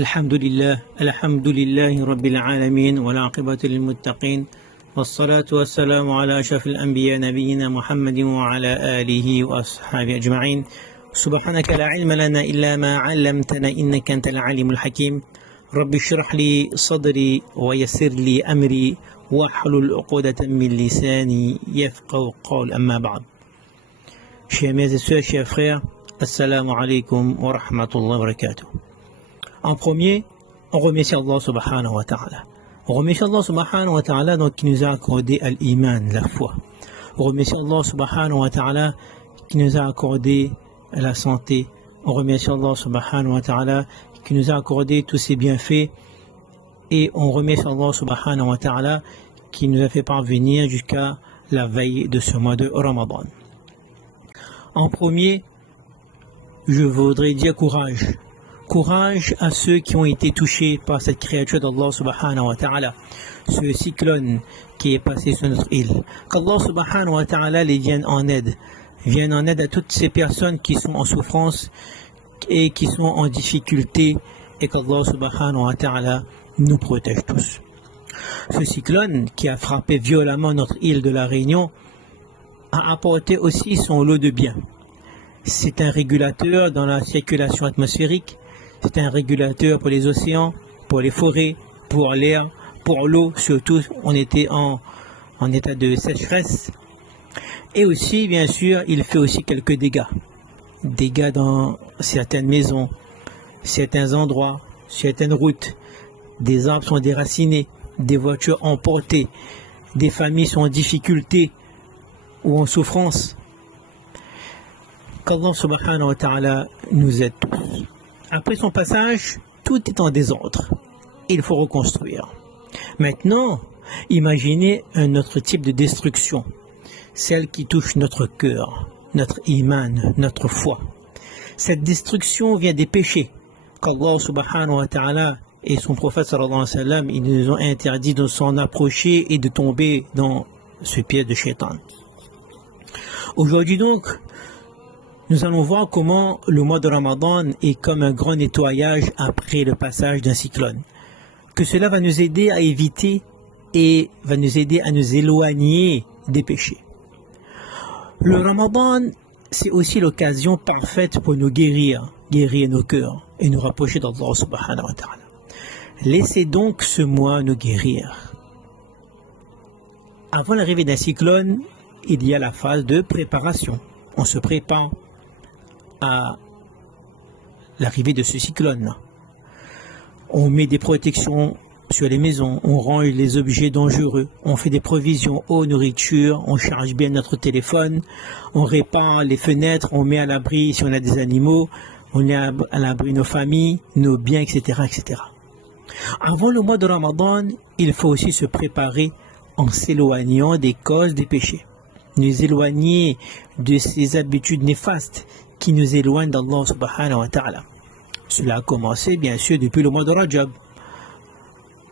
الحمد لله رب العالمين والعاقبة للمتقين والصلاة والسلام على أشرف الأنبياء نبينا محمد وعلى آله وأصحابه أجمعين. سبحانك لا علم لنا إلا ما علمتنا إنك أنت العليم الحكيم. رب اشرح لي صدري ويسر لي أمري واحلل عقدة من لساني يفقهوا قولي. أما بعد. Chers mes et sœurs, chers frères, assalamu alaikum wa rahmatullahi wa barakatuh. En premier, on remercie Allah subhanahu wa ta'ala. On remercie Allah subhanahu wa ta'ala donc, qui nous a accordé l'iman, la foi. On remercie Allah subhanahu wa ta'ala qui nous a accordé la santé. On remercie Allah subhanahu wa ta'ala qui nous a accordé tous ses bienfaits. Et on remercie Allah subhanahu wa ta'ala qui nous a fait parvenir jusqu'à la veille de ce mois de Ramadan. En premier, je voudrais dire courage. Courage à ceux qui ont été touchés par cette créature d'Allah subhanahu wa ta'ala, ce cyclone qui est passé sur notre île. Qu'Allah subhanahu wa ta'ala les vienne en aide à toutes ces personnes qui sont en souffrance et qui sont en difficulté, et qu'Allah subhanahu wa ta'ala nous protège tous. Ce cyclone qui a frappé violemment notre île de la Réunion a apporté aussi son lot de biens. C'est un régulateur dans la circulation atmosphérique, c'est un régulateur pour les océans, pour les forêts, pour l'air, pour l'eau, surtout on était en état de sécheresse. Et aussi, bien sûr, il fait aussi quelques dégâts. Dégâts dans certaines maisons, certains endroits, certaines routes. Des arbres sont déracinés, des voitures emportées, des familles sont en difficulté ou en souffrance. Qu'Allah subhanahu wa ta'ala nous aide tous. Après son passage, tout est en désordre. Il faut reconstruire. Maintenant, imaginez un autre type de destruction, celle qui touche notre cœur, notre iman, notre foi. Cette destruction vient des péchés qu'Allah subhanahu wa ta'ala et son prophète sallallahu alayhi wa sallam, ils nous ont interdit de s'en approcher et de tomber dans ce piège de shaitan. Aujourd'hui donc, nous allons voir comment le mois de Ramadan est comme un grand nettoyage après le passage d'un cyclone. Que cela va nous aider à éviter et va nous aider à nous éloigner des péchés. Le Ramadan, c'est aussi l'occasion parfaite pour nous guérir nos cœurs et nous rapprocher d'Allah subhanahu wa ta'ala. Laissez donc ce mois nous guérir. Avant l'arrivée d'un cyclone, il y a la phase de préparation. On se prépare à l'arrivée de ce cyclone. On met des protections sur les maisons, on range les objets dangereux, on fait des provisions eau, nourriture, on charge bien notre téléphone, on répare les fenêtres, on met à l'abri si on a des animaux, on met à l'abri nos familles, nos biens, etc., etc. Avant le mois de Ramadan, il faut aussi se préparer en s'éloignant des causes des péchés. Nous éloigner de ces habitudes néfastes qui nous éloignent d'Allah subhanahu wa ta'ala. Cela a commencé bien sûr depuis le mois de Rajab,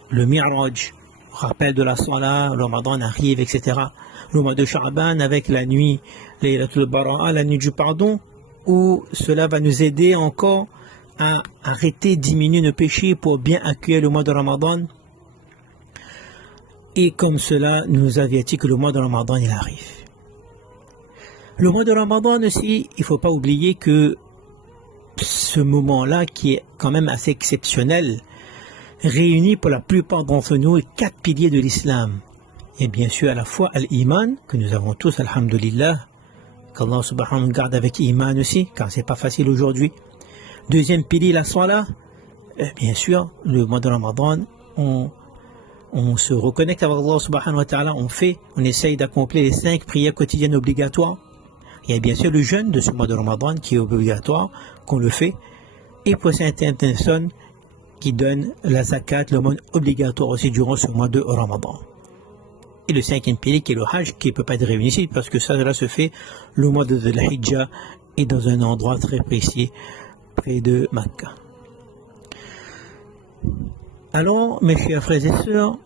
le Mi'raj, rappel de la Salah, le Ramadan arrive, etc. Le mois de Sha'ban avec la nuit, Laylatul Bara'a, la nuit du pardon, où cela va nous aider encore à arrêter, diminuer nos péchés pour bien accueillir le mois de Ramadan. Et comme cela nous avertit que le mois de Ramadan il arrive. Le mois de Ramadan aussi, il ne faut pas oublier que ce moment-là, qui est quand même assez exceptionnel, réunit pour la plupart d'entre nous les 4 piliers de l'islam. Et bien sûr à la fois l'iman, que nous avons tous, alhamdulillah, qu'Allah subhanahu nous garde avec iman aussi, car c'est pas facile aujourd'hui. Deuxième pilier, la salat. Bien sûr, le mois de Ramadan, on se reconnecte avec Allah subhanahu wa ta'ala, on essaye d'accomplir les 5 prières quotidiennes obligatoires. Il y a bien sûr le jeûne de ce mois de Ramadan qui est obligatoire, qu'on le fait. Et pour certaines personnes qui donnent la zakat, le monde obligatoire aussi durant ce mois de Ramadan. Et le 5e pilier qui est le hajj, qui ne peut pas être réuni ici, parce que ça se fait le mois de Dhul-Hijjah et dans un endroit très précis, près de Makkah. Alors, mes chers frères et sœurs,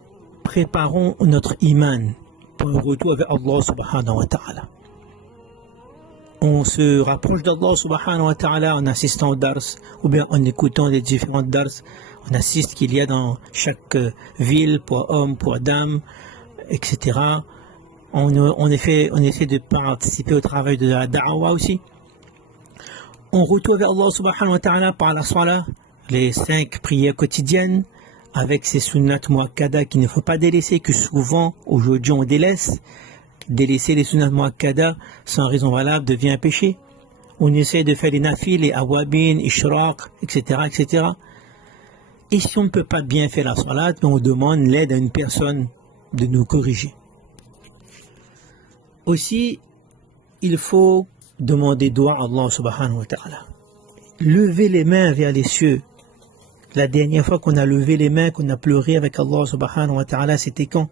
préparons notre iman pour un retour avec Allah subhanahu wa ta'ala. On se rapproche d'Allah subhanahu wa ta'ala en assistant aux dars ou bien en écoutant les différentes dars On assiste qu'il y a dans chaque ville, pour hommes, pour dames, etc. On essaie de participer au travail de la da'wah aussi. On retourne vers Allah subhanahu wa ta'ala par la salat, les 5 prières quotidiennes, avec ces sunnat muakkada qu'il ne faut pas délaisser, que souvent, aujourd'hui, on délaisse. Délaisser les sunnat muakkada sans raison valable devient un péché. On essaie de faire les nafil, les awabin, ishraq, etc., etc. Et si on ne peut pas bien faire la salat, on demande l'aide à une personne de nous corriger. Aussi, il faut demander doigt à Allah subhanahu wa ta'ala. Lever les mains vers les cieux. La dernière fois qu'on a levé les mains, qu'on a pleuré avec Allah subhanahu wa ta'ala, c'était quand?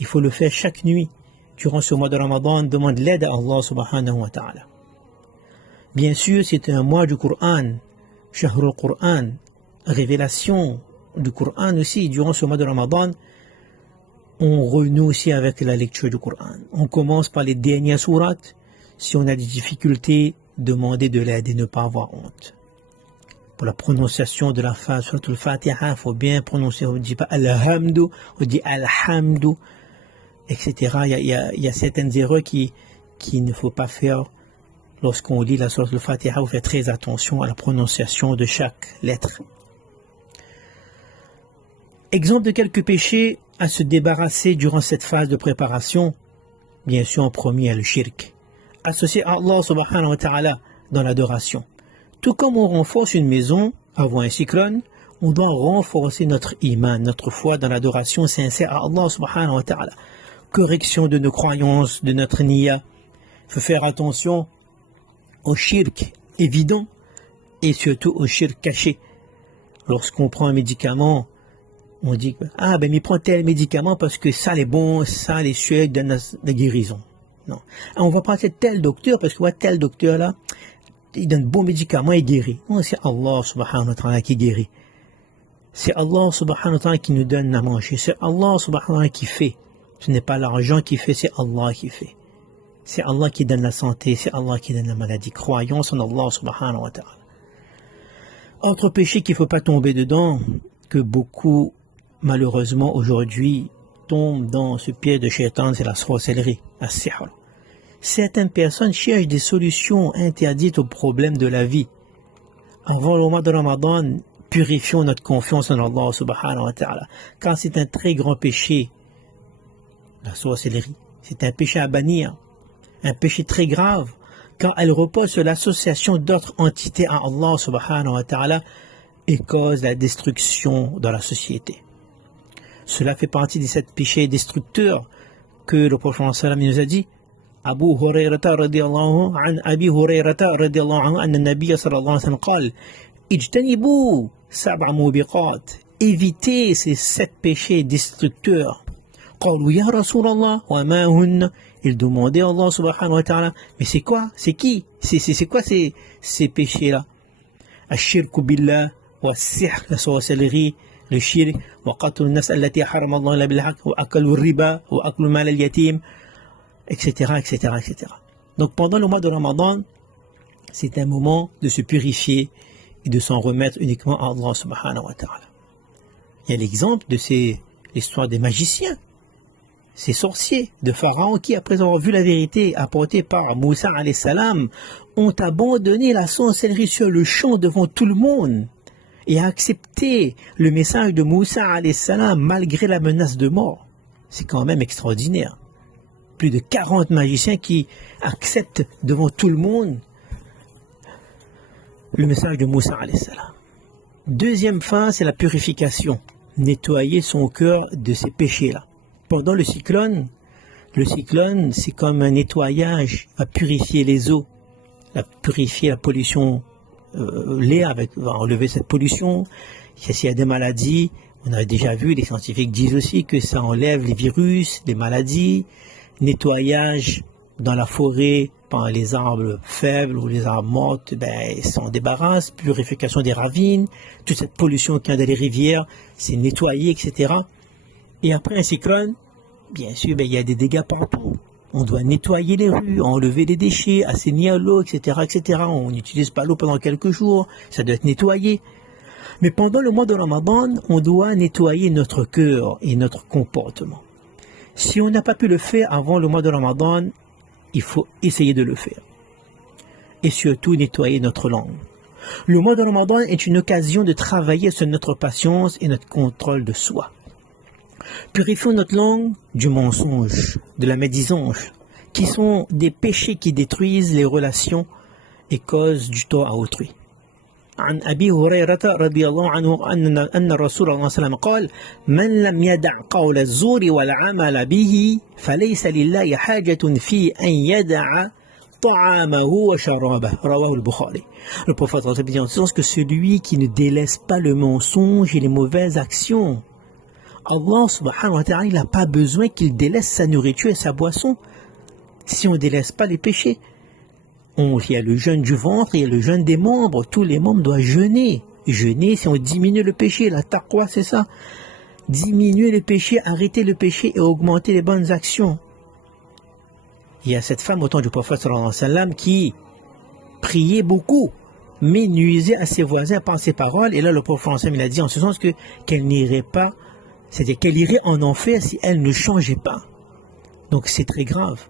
Il faut le faire chaque nuit. Durant ce mois de Ramadan, demande l'aide à Allah subhanahu wa ta'ala. Bien sûr, c'est un mois du Coran, Shahrul Coran, révélation du Coran aussi. Durant ce mois de Ramadan, on renoue aussi avec la lecture du Coran. On commence par les dernières sourates. Si on a des difficultés, demandez de l'aide et ne pas avoir honte. Pour la prononciation de la Suratul Fatiha, il faut bien prononcer. On ne dit pas Alhamdu, on dit Alhamdu, etc. Il y a certaines erreurs qu'il ne faut pas faire lorsqu'on lit la Suratul Fatiha. Il faut faire très attention à la prononciation de chaque lettre. Exemple de quelques péchés à se débarrasser durant cette phase de préparation. Bien sûr, en premier, il y a le shirk. Associé à Allah subhanahu wa ta'ala dans l'adoration. Tout comme on renforce une maison avant un cyclone, on doit renforcer notre iman, notre foi dans l'adoration sincère à Allah subhanahu wa ta'ala. Correction de nos croyances, de notre niya. Il faut faire attention au shirk évident et surtout au shirk caché. Lorsqu'on prend un médicament, on dit mais il prend tel médicament parce que ça les bon, ça les sûr donne la guérison. Non. On va prendre tel docteur parce que tel docteur là, il donne bon médicament et guérit. Non, c'est Allah subhanahu wa ta'ala qui guérit. C'est Allah subhanahu wa ta'ala qui nous donne à manger. C'est Allah subhanahu wa ta'ala qui fait. Ce n'est pas l'argent qui fait, c'est Allah qui fait. C'est Allah qui donne la santé, c'est Allah qui donne la maladie. Croyance en Allah subhanahu wa ta'ala. Autre péché qu'il ne faut pas tomber dedans, que beaucoup malheureusement aujourd'hui tombent dans ce piège de shaitan, c'est la sorcellerie, la sihr. Certaines personnes cherchent des solutions interdites aux problèmes de la vie. Avant le mois de Ramadan, purifions notre confiance en Allah subhanahu wa ta'ala. Car c'est un très grand péché, la sorcellerie. C'est un péché à bannir. Un péché très grave, car elle repose sur l'association d'autres entités à Allah subhanahu wa ta'ala et cause la destruction dans la société. Cela fait partie de ces péchés destructeurs que le prophète sallam nous a dit. Abu Hurayrata radiyallahu an Abi Hurayrata radiyallahu anhu anna Nabiya sallallahu alayhi wa sallam qal ijtanibu sab'a mubiqat, évitez ces 7 péchés destructeurs. Qalu ya Rasulallah wa ma hunna, ils demandaient à Allah subhanahu wa ta'ala, mais c'est quoi, c'est qui, c'est quoi ces péchés là? Ash-shirku billah wa sihr, la sorcellerie, le shirk, wa qatl an-nafs allati harama Allah illa bil haqq, wa aklu riba, wa aklu mal al-yatim, etc., etc., etc. Donc pendant le mois de Ramadan, c'est un moment de se purifier et de s'en remettre uniquement à Allah subhanahu wa ta'ala. Il y a l'exemple de l'histoire des magiciens, ces sorciers de Pharaon qui, après avoir vu la vérité apportée par Moussa alayhi salam, ont abandonné la sorcellerie sur le champ devant tout le monde et accepté le message de Moussa alayhi salam malgré la menace de mort. C'est quand même extraordinaire. Plus de 40 magiciens qui acceptent devant tout le monde le message de Moussa alayhi salam. Deuxième fin, c'est la purification. Nettoyer son cœur de ces péchés-là. Pendant le cyclone, c'est comme un nettoyage, va purifier les eaux, va purifier la pollution, l'air va enlever cette pollution. S'il y a des maladies, on a déjà vu, les scientifiques disent aussi que ça enlève les virus, les maladies. Nettoyage dans la forêt par les arbres faibles ou les arbres morts, ils s'en débarrassent. Purification des ravines, toute cette pollution qu'il y a dans les rivières, c'est nettoyé, etc. Et après un cyclone, bien sûr, il y a des dégâts partout. On doit nettoyer les rues, enlever les déchets, assainir l'eau, etc., etc. On n'utilise pas l'eau pendant quelques jours, ça doit être nettoyé. Mais pendant le mois de Ramadan, on doit nettoyer notre cœur et notre comportement. Si on n'a pas pu le faire avant le mois de Ramadan, il faut essayer de le faire. Et surtout nettoyer notre langue. Le mois de Ramadan est une occasion de travailler sur notre patience et notre contrôle de soi. Purifions notre langue du mensonge, de la médisance, qui sont des péchés qui détruisent les relations et causent du tort à autrui. عن أبي هريرة رضي الله عنه أن الرسول صلى الله عليه وسلم قال من لم يدع قول الزور والعمل به فليس لله حاجة في أن يدع طعامه وشرابه رواه البخاري. Le prophète dit en ce sens que celui qui ne délaisse pas le mensonge et les mauvaises actions, Allah subhanahu wa ta'ala, il n'a pas besoin qu'il délaisse sa nourriture et sa boisson si on ne délaisse pas les péchés. Il y a le jeûne du ventre, il y a le jeûne des membres. Tous les membres doivent jeûner. Jeûner, si on diminue le péché. La taqwa, c'est ça. Diminuer le péché, arrêter le péché et augmenter les bonnes actions. Il y a cette femme au temps du prophète sallallahu alayhi wa sallam qui priait beaucoup, mais nuisait à ses voisins par ses paroles. Et là, le prophète sallallahu alayhi wa sallam, il a dit en ce sens qu'elle n'irait pas, c'est-à-dire qu'elle irait en enfer si elle ne changeait pas. Donc c'est très grave.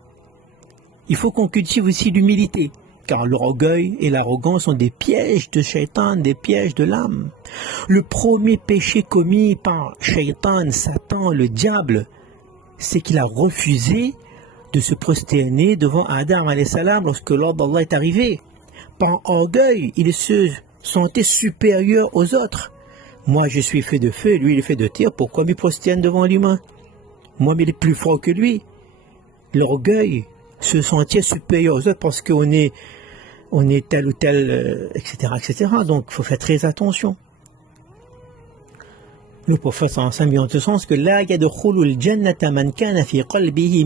Il faut qu'on cultive aussi l'humilité, car l'orgueil et l'arrogance sont des pièges de Shaitan, des pièges de l'âme. Le premier péché commis par Shaitan, Satan, le diable, c'est qu'il a refusé de se prosterner devant Adam alayhi salam lorsque l'ordre d'Allah est arrivé. Par orgueil, il se sentait supérieur aux autres. Moi, je suis fait de feu, lui, il est fait de terre, pourquoi me prosterne devant l'humain? Moi, mais il est plus fort que lui. L'orgueil, se sentir supérieur aux autres parce qu'on est tel ou tel, etc., etc. Donc, il faut faire très attention. Le prophète sallallahu alayhi wa sallam dit en ce sens que la yadkhulu al-jannata man kana fi qalbihi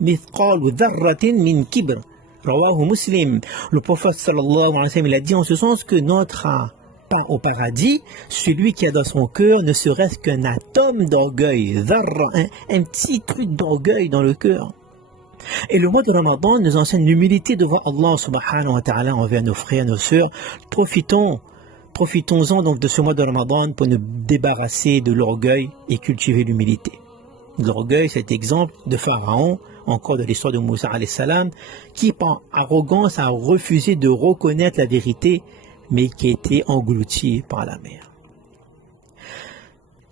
mithqalu dharratin min kibr. Rawahu Muslim. Le prophète sallallahu alayhi wa sallam, il a dit en ce sens que n'entrera pas au paradis celui qui a dans son cœur ne serait-ce qu'un atome d'orgueil, dharra, un petit truc d'orgueil dans le cœur. Et le mois de Ramadan nous enseigne l'humilité devant Allah subhanahu wa ta'ala envers nos frères, nos sœurs. Profitons-en donc de ce mois de Ramadan pour nous débarrasser de l'orgueil et cultiver l'humilité. L'orgueil, c'est l'exemple de Pharaon, encore de l'histoire de Moussa alayhi salam, qui par arrogance a refusé de reconnaître la vérité, mais qui a été englouti par la mer.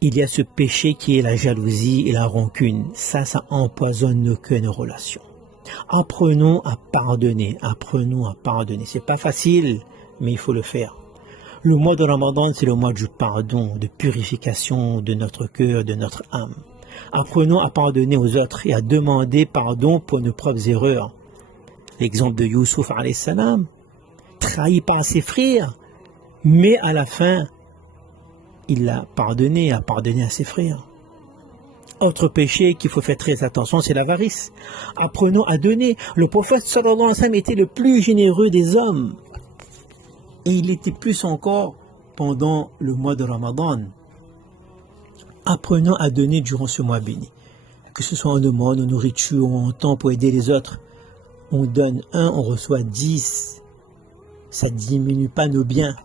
Il y a ce péché qui est la jalousie et la rancune. Ça empoisonne nos cœurs et nos relations. Apprenons à pardonner. C'est pas facile, mais il faut le faire. Le mois de Ramadan, c'est le mois du pardon, de purification de notre cœur, de notre âme. Apprenons à pardonner aux autres et à demander pardon pour nos propres erreurs. L'exemple de Youssouf alayhi salam, trahi par ses frères, mais à la fin, il a pardonné à ses frères. Autre péché qu'il faut faire très attention, c'est l'avarice. Apprenons à donner. Le prophète sallallahu alayhi wa sallam était le plus généreux des hommes. Et il était plus encore pendant le mois de Ramadan. Apprenons à donner durant ce mois béni. Que ce soit en aumône, en nourriture, ou en temps pour aider les autres. On donne 1, on reçoit 10. Ça ne diminue pas nos biens.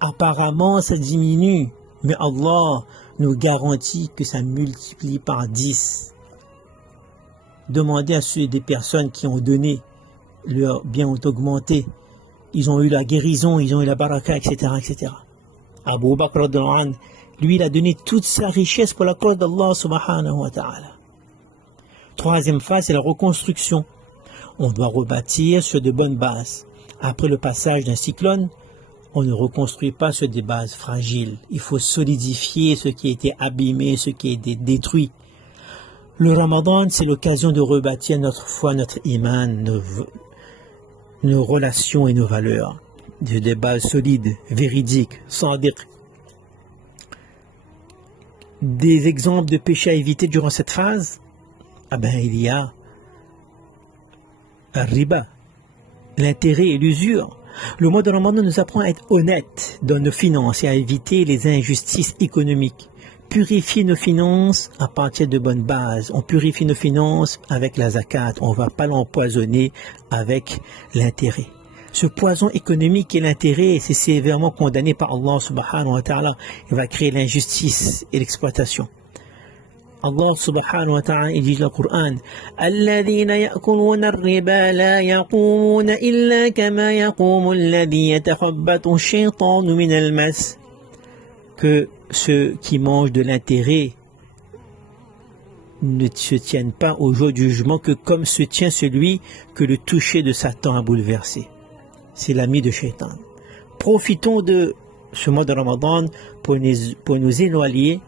Apparemment, ça diminue. Mais Allah nous garantit que ça multiplie par 10. Demandez à ceux des personnes qui ont donné, leurs biens ont augmenté. Ils ont eu la guérison, ils ont eu la baraka, etc., etc. Abu Bakr, lui, il a donné toute sa richesse pour la cause d'Allah subhanahu wa ta'ala. Troisième phase, c'est la reconstruction. On doit rebâtir sur de bonnes bases. Après le passage d'un cyclone, on ne reconstruit pas sur des bases fragiles. Il faut solidifier ce qui a été abîmé, ce qui a été détruit. Le Ramadan, c'est l'occasion de rebâtir notre foi, notre iman, nos relations et nos valeurs. Des bases solides, véridiques, sadiq. Des exemples de péchés à éviter durant cette phase, il y a le riba, l'intérêt et l'usure. Le mois de Ramadan nous apprend à être honnête dans nos finances et à éviter les injustices économiques. Purifier nos finances à partir de bonnes bases. On purifie nos finances avec la zakat. On ne va pas l'empoisonner avec l'intérêt. Ce poison économique et l'intérêt, c'est sévèrement condamné par Allah subhanahu wa ta'ala. Il va créer l'injustice et l'exploitation. Allah subhanahu wa ta'ala, il dit dans le Coran, الذين يأكلون الربا لا يقومون إلا كما يقوم الذي يتخبطه الشيطان من المس. Que ceux qui mangent de l'intérêt ne se tiennent pas au jour du jugement que comme se tient celui que le toucher de Satan a bouleversé. C'est l'ami de Shaitan. Profitons de ce mois de Ramadan pour nous éloigner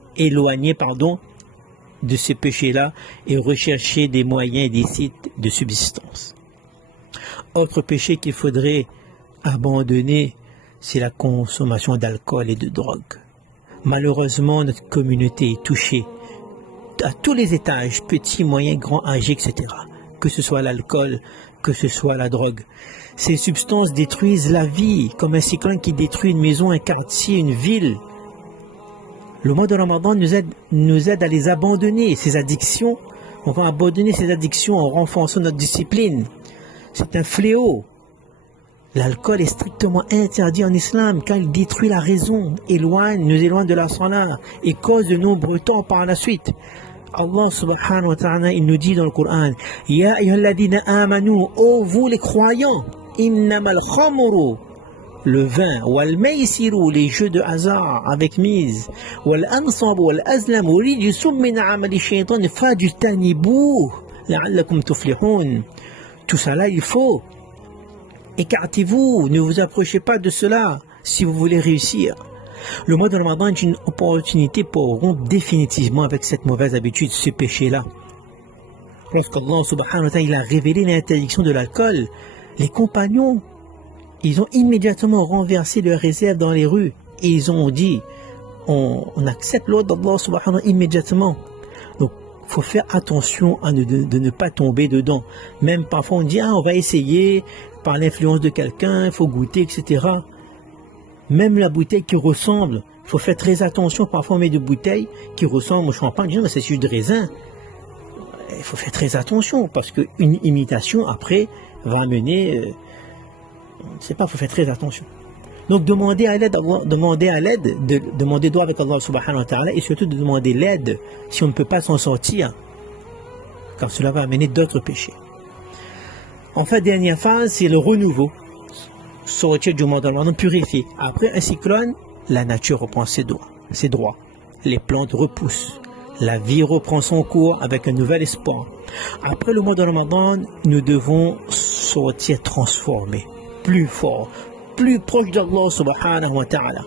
de ces péchés-là et rechercher des moyens illicites de subsistance. Autre péché qu'il faudrait abandonner, c'est la consommation d'alcool et de drogue. Malheureusement, notre communauté est touchée à tous les étages, petits, moyens, grands, âgés, etc. Que ce soit l'alcool, que ce soit la drogue. Ces substances détruisent la vie, comme un cyclone qui détruit une maison, un quartier, une ville. Le mois de Ramadan nous aide à les abandonner, ces addictions. On va abandonner ces addictions en renforçant notre discipline. C'est un fléau. L'alcool est strictement interdit en islam car il détruit la raison, nous éloigne de la salat et cause de nombreux torts par la suite. Allah subhanahu wa ta'ala, il nous dit dans le Coran, Ya ayyuhalladhina amanu, ô vous les croyants, innamal khamru, le vin, wal maysiru, les jeux de hasard avec mise, wal ansabu wal azlamu rijsum min amali shaytan fajtanibuhu la'allakum tuflihun. Tout ça là, il faut. Écartez-vous, ne vous approchez pas de cela si vous voulez réussir. Le mois de Ramadan est une opportunité pour rompre définitivement avec cette mauvaise habitude, ce péché-là. Lorsqu'Allah subhanahu wa ta'ala il a révélé l'interdiction de l'alcool, les compagnons, ils ont immédiatement renversé leurs réserves dans les rues et ils ont dit, on accepte l'ordre d'Allah subhanahu wa ta'ala immédiatement. Donc, il faut faire attention de ne pas tomber dedans. Même parfois on dit, on va essayer par l'influence de quelqu'un, il faut goûter, etc. Même la bouteille qui ressemble, il faut faire très attention. Parfois on met des bouteilles qui ressemblent au champagne, disons, mais c'est juste de raisin. Il faut faire très attention parce qu'une imitation après va amener, on ne sait pas, il faut faire très attention. Donc demander à l'aide, demander droit avec Allah subhanahu wa ta'ala et surtout de demander l'aide si on ne peut pas s'en sortir, car cela va amener d'autres péchés. Enfin, dernière phase, c'est le renouveau. Sortir du monde Ramadan, purifier. Après un cyclone, la nature reprend ses droits. Les plantes repoussent. La vie reprend son cours avec un nouvel espoir. Après le mois de Ramadan, nous devons sortir transformés, plus forts, plus proches d'Allah subhanahu wa ta'ala.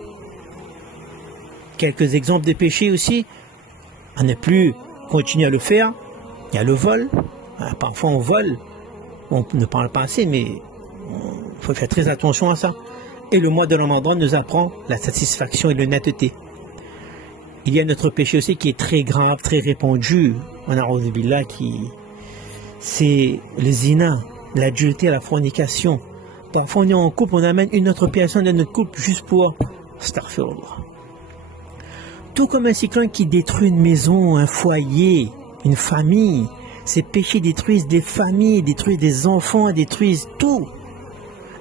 Quelques exemples de péchés aussi, à ne plus continuer à le faire. Il y a le vol. Parfois on vole. On ne parle pas assez, mais il faut faire très attention à ça. Et le mois de Ramadan nous apprend la satisfaction et l'honnêteté. Il y a notre péché aussi qui est très grave, très répandu. C'est le zina, l'adultère, la fornication. Parfois on est en couple, on amène une autre personne dans notre couple juste pour astaghfirullah. Tout comme un cyclone qui détruit une maison, un foyer, une famille. Ces péchés détruisent des familles, détruisent des enfants, détruisent tout.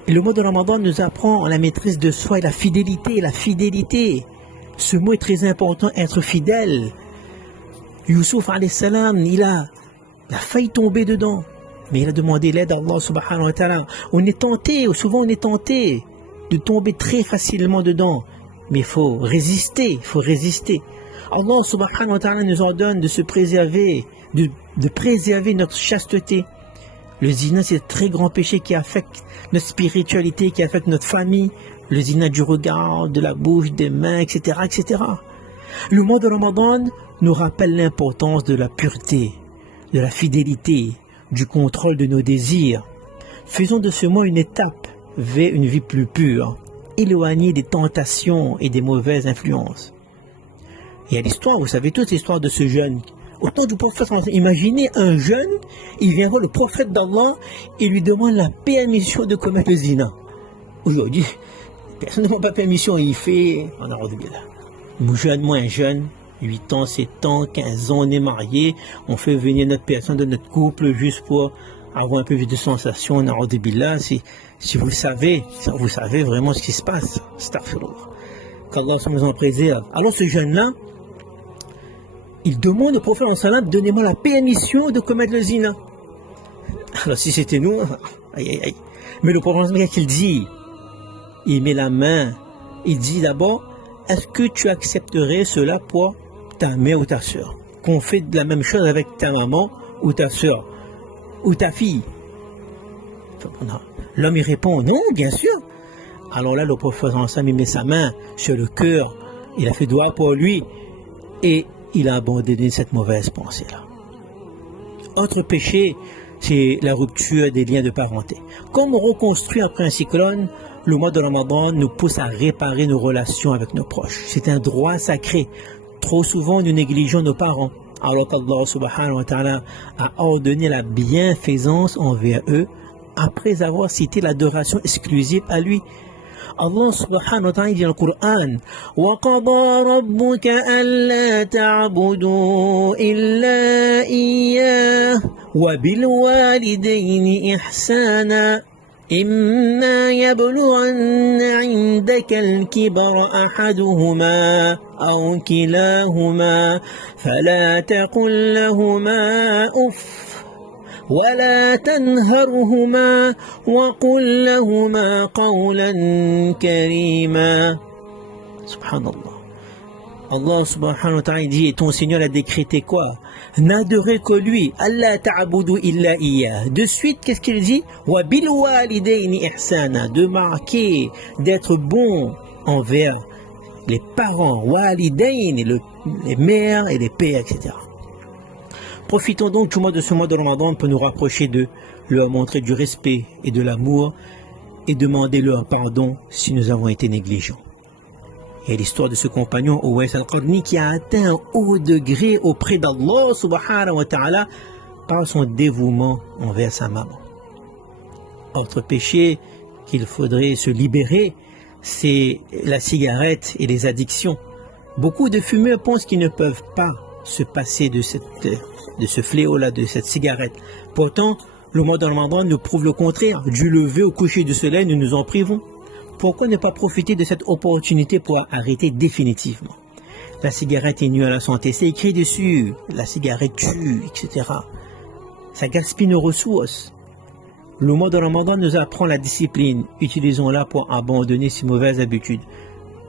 Et le mois de Ramadan nous apprend la maîtrise de soi et la fidélité. Ce mot est très important, être fidèle. Youssouf alayhi salam, il a failli tomber dedans. Mais il a demandé l'aide à Allah subhanahu wa ta'ala. Souvent on est tenté de tomber très facilement dedans. Mais il faut résister, Allah subhanahu wa ta'ala nous ordonne de se préserver, de préserver notre chasteté. Le zina, c'est un très grand péché qui affecte notre spiritualité, qui affecte notre famille. Le zina du regard, de la bouche, des mains, etc., etc. Le mois de Ramadan nous rappelle l'importance de la pureté, de la fidélité, du contrôle de nos désirs. Faisons de ce mois une étape vers une vie plus pure, éloignée des tentations et des mauvaises influences. Il y a l'histoire, vous savez toute l'histoire de ce jeune. Au temps du prophète, imaginez un jeune, il vient voir le prophète d'Allah et lui demande la permission de commettre le zina. Aujourd'hui, personne ne demande pas permission, il fait, moins jeune, 8 ans, 7 ans, 15 ans, on est marié, on fait venir notre personne de notre couple juste pour avoir un peu de sensation, na'udhu billah, si vous savez vraiment ce qui se passe. Astaghfirullah. Qu'Allah nous en préserve. Alors ce jeune-là, il demande au prophète sallam, donnez-moi la permission de commettre le zina. Alors si c'était nous, aïe aïe aïe. Mais le prophète, qu'est-ce qu'il dit? Il met la main, il dit d'abord, est-ce que tu accepterais cela pour ta mère ou ta soeur? Qu'on fait de la même chose avec ta maman ou ta soeur ou ta fille? L'homme il répond, non, bien sûr. Alors là, le prophète il met sa main sur le cœur, il a fait doigt pour lui et il a abandonné cette mauvaise pensée-là. Autre péché, c'est la rupture des liens de parenté. Comme on reconstruit après un cyclone, le mois de Ramadan nous pousse à réparer nos relations avec nos proches. C'est un droit sacré. Trop souvent, nous négligeons nos parents, alors qu'Allah subhanahu wa ta'ala a ordonné la bienfaisance envers eux après avoir cité l'adoration exclusive à lui. Allah subhanahu wa ta'ala dit dans le Coran وَقَضَى رَبُّكَ أَلَّا تَعْبُدُوا إِلَّا إِيَّاهُ وَبِالْوَالِدَيْنِ إِحْسَانًا إِمَّا يَبْلُغَنَّ عِندَكَ الْكِبَرَ أَحَدُهُمَا أَوْ كِلَاهُمَا فَلَا تَقُل لَّهُمَا أُفٍّ ولا تنهرهما وقل لهما قولا كريما. Subhanallah. Allah subhanahu wa ta'ala dit, et ton Seigneur a décrété quoi? N'adorez que lui. Allah ta'budu illa iya. De suite, qu'est-ce qu'il dit? Wa bil walidayni ihsana. De marquer, d'être bon envers les parents, walidayn, les mères et les pères, etc. Profitons donc tout de ce mois de Ramadan pour nous rapprocher d'eux, leur montrer du respect et de l'amour et demander leur pardon si nous avons été négligents. Il y a l'histoire de ce compagnon, Uwais al-Qarni, qui a atteint un haut degré auprès d'Allah subhanahu wa ta'ala par son dévouement envers sa maman. Autre péché qu'il faudrait se libérer, c'est la cigarette et les addictions. Beaucoup de fumeurs pensent qu'ils ne peuvent pas se passer de ce fléau-là, de cette cigarette. Pourtant, le mois de Ramadan nous prouve le contraire. Du lever au coucher du soleil, nous nous en privons. Pourquoi ne pas profiter de cette opportunité pour arrêter définitivement? La cigarette est nulle à la santé, c'est écrit dessus. La cigarette tue, etc. Ça gaspille nos ressources. Le mois de Ramadan nous apprend la discipline. Utilisons-la pour abandonner ces mauvaises habitudes.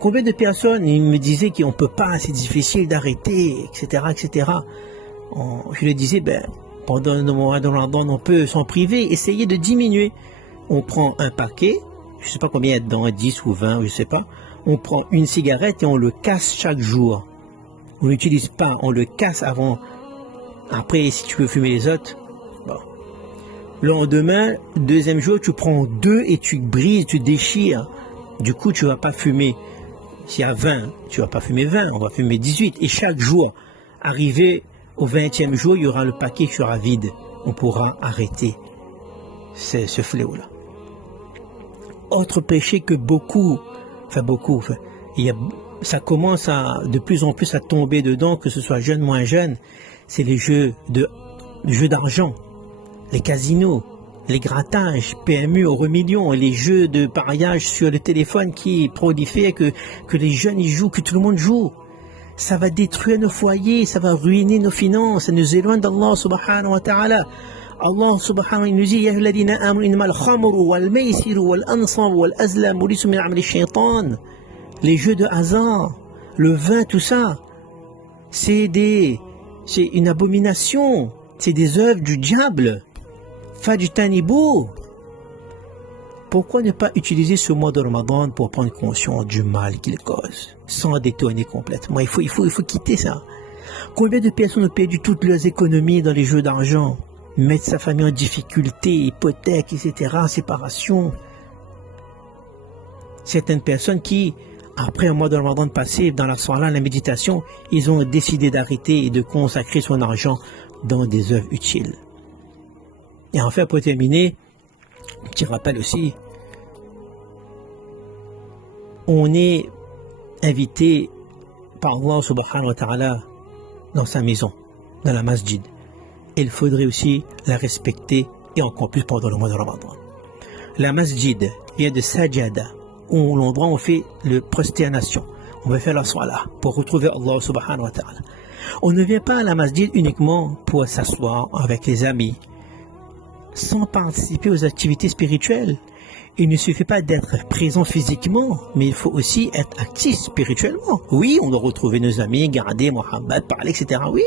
Combien de personnes ils me disaient qu'on ne peut pas, c'est difficile d'arrêter, etc., etc. Je le disais, pendant le mois de Ramadan, on peut s'en priver, essayer de diminuer. On prend un paquet, je ne sais pas combien il y a dedans, 10 ou 20, je ne sais pas. On prend une cigarette et on le casse chaque jour. On n'utilise pas, on le casse avant. Après, si tu veux fumer les autres, bon. Le lendemain, deuxième jour, tu prends 2 et tu brises, tu déchires. Du coup, tu ne vas pas fumer. S'il y a 20, tu ne vas pas fumer 20, on va fumer 18. Et chaque jour, arrivé au 20e jour, il y aura le paquet qui sera vide. On pourra arrêter ce fléau-là. Autre péché que ça commence de plus en plus à tomber dedans, que ce soit jeune, moins jeune, c'est les jeux d'argent, les casinos, les grattages, PMU, Euromillions, et les jeux de pariage sur le téléphone qui prolifèrent, que les jeunes y jouent, que tout le monde joue. Ça va détruire nos foyers, ça va ruiner nos finances, ça nous éloigne d'Allah subhanahu wa ta'ala. Allah subhanahu wa ta'ala nous dit, Ya alladhina amanu innamal khamru wal maysiru wal ansab wal azlam rijsun min amali shaytan. Les jeux de hasard, le vin, tout ça, c'est une abomination, c'est des œuvres du diable. Fajtanibu. Pourquoi ne pas utiliser ce mois de Ramadan pour prendre conscience du mal qu'il cause, sans détourner complètement? Il faut quitter ça. Combien de personnes ont perdu toutes leurs économies dans les jeux d'argent, mettre sa famille en difficulté, hypothèque, etc., séparation? Certaines personnes qui, après un mois de Ramadan passé dans la salat, la méditation, ils ont décidé d'arrêter et de consacrer son argent dans des œuvres utiles. Et enfin, pour terminer, petit rappel aussi, on est invité par Allah subhanahu wa ta'ala dans sa maison, dans la masjid. Il faudrait aussi la respecter et encore plus pendant le mois de Ramadan. La masjid vient de sajada, où l'endroit où on fait le prosternation. On va faire la salat pour retrouver Allah subhanahu wa ta'ala. On ne vient pas à la masjid uniquement pour s'asseoir avec les amis, sans participer aux activités spirituelles. Il ne suffit pas d'être présent physiquement, mais il faut aussi être actif spirituellement. Oui, on doit retrouver nos amis, garder Mohammed, parler, etc. Oui,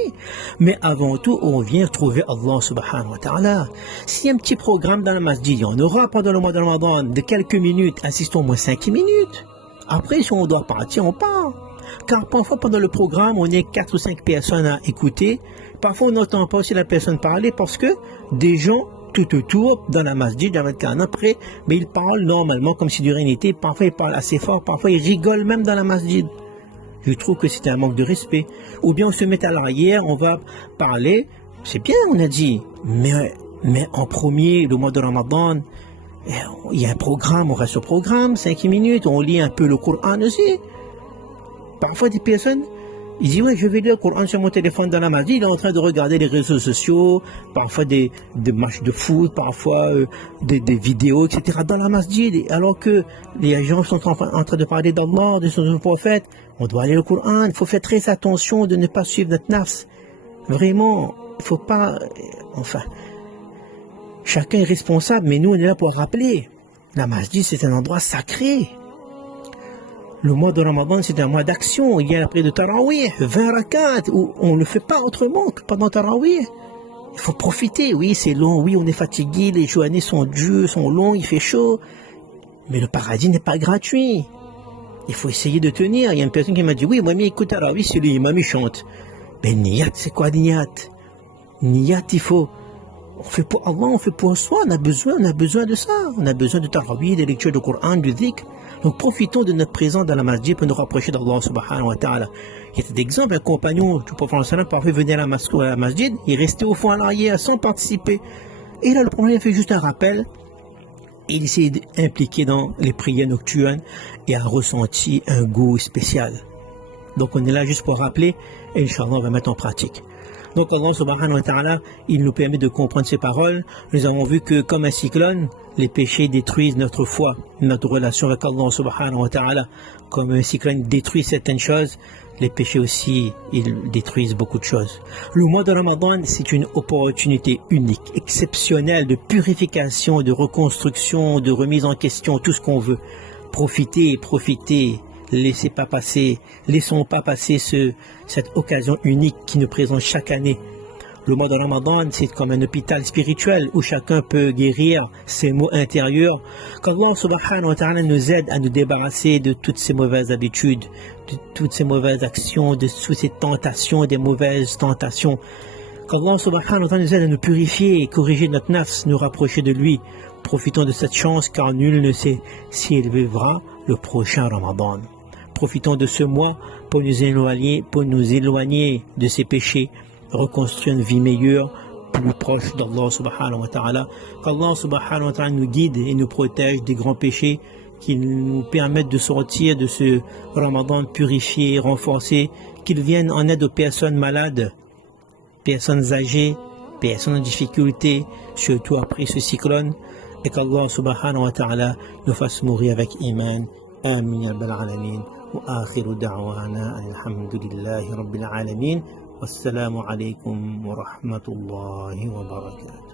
mais avant tout, on vient trouver Allah subhanahu wa ta'ala. S'il y a un petit programme dans la masjid, on aura pendant le mois de Ramadan de quelques minutes, assistons au moins 5 minutes. Après, si on doit partir, on part. Car parfois, pendant le programme, on est 4 ou 5 personnes à écouter. Parfois, on n'entend pas aussi la personne parler parce que des gens tout autour, dans la masjid, avec un après, mais ils parlent normalement comme si de rien n'était. Parfois, ils parlent assez fort, parfois, ils rigolent même dans la masjid. Je trouve que c'est un manque de respect. Ou bien, on se met à l'arrière, on va parler. C'est bien, on a dit. Mais en premier, le mois de Ramadan, il y a un programme, on reste au programme, 5 minutes, on lit un peu le Coran aussi. Parfois, des personnes, ils disent, ouais, je vais lire le Coran sur mon téléphone dans la masjid, il est en train de regarder les réseaux sociaux, parfois des matchs de foot, parfois des vidéos, etc. dans la masjid, alors que les gens sont en train de parler d'Allah, de son prophète. On doit lire le Coran, il faut faire très attention de ne pas suivre notre nafs. Vraiment, il ne faut pas, enfin, chacun est responsable, mais nous on est là pour rappeler. La masjid, c'est un endroit sacré. Le mois de Ramadan, c'est un mois d'action. Il y a la prière de Tarawih, 20 rakats, où on ne le fait pas autrement que pendant Tarawih. Il faut profiter. Oui, c'est long. Oui, on est fatigué. Les journées sont dures, sont longues, il fait chaud. Mais le paradis n'est pas gratuit. Il faut essayer de tenir. Il y a une personne qui m'a dit, oui, moi, mais écoute Tarawih, c'est l'imam, il chante. Mais niyat, c'est quoi niyat? Niyat, il faut... On fait pour Allah, on fait pour soi. On a besoin de ça. On a besoin de Tarawih, des lectures du Coran, du dhikr. Donc profitons de notre présence dans la masjid pour nous rapprocher d'Allah subhanahu wa ta'ala. Il y a cet exemple, un compagnon du prophète parfois venait à la masjid, il restait au fond à l'arrière sans participer. Et là le prophète fait juste un rappel, il s'est impliqué dans les prières nocturnes et a ressenti un goût spécial. Donc on est là juste pour rappeler et Inch'Allah on va mettre en pratique. Donc Allah subhanahu wa ta'ala, il nous permet de comprendre ces paroles. Nous avons vu que comme un cyclone, les péchés détruisent notre foi, notre relation avec Allah subhanahu wa ta'ala. Comme un cyclone détruit certaines choses, les péchés aussi, ils détruisent beaucoup de choses. Le mois de Ramadan, c'est une opportunité unique, exceptionnelle de purification, de reconstruction, de remise en question, tout ce qu'on veut. Profitez. Laissons pas passer cette occasion unique qui nous présente chaque année. Le mois de Ramadan, c'est comme un hôpital spirituel où chacun peut guérir ses maux intérieurs. Qu'Allah subhanahu wa ta'ala nous aide à nous débarrasser de toutes ces mauvaises habitudes, de toutes ces mauvaises actions, de toutes ces tentations, des mauvaises tentations. Qu'Allah subhanahu wa ta'ala nous aide à nous purifier et corriger notre nafs, nous rapprocher de lui. Profitons de cette chance car nul ne sait si il vivra le prochain Ramadan. Profitons de ce mois pour nous éloigner de ces péchés, reconstruire une vie meilleure, plus proche d'Allah subhanahu wa ta'ala. Qu'Allah subhanahu wa ta'ala nous guide et nous protège des grands péchés qui nous permettent de sortir de ce Ramadan purifié, renforcé, qu'il vienne en aide aux personnes malades, personnes âgées, personnes en difficulté, surtout après ce cyclone, et qu'Allah subhanahu wa ta'ala nous fasse mourir avec iman. Amin ya rabbal alamin. وآخر دعوانا الحمد لله رب العالمين والسلام عليكم ورحمة الله وبركاته.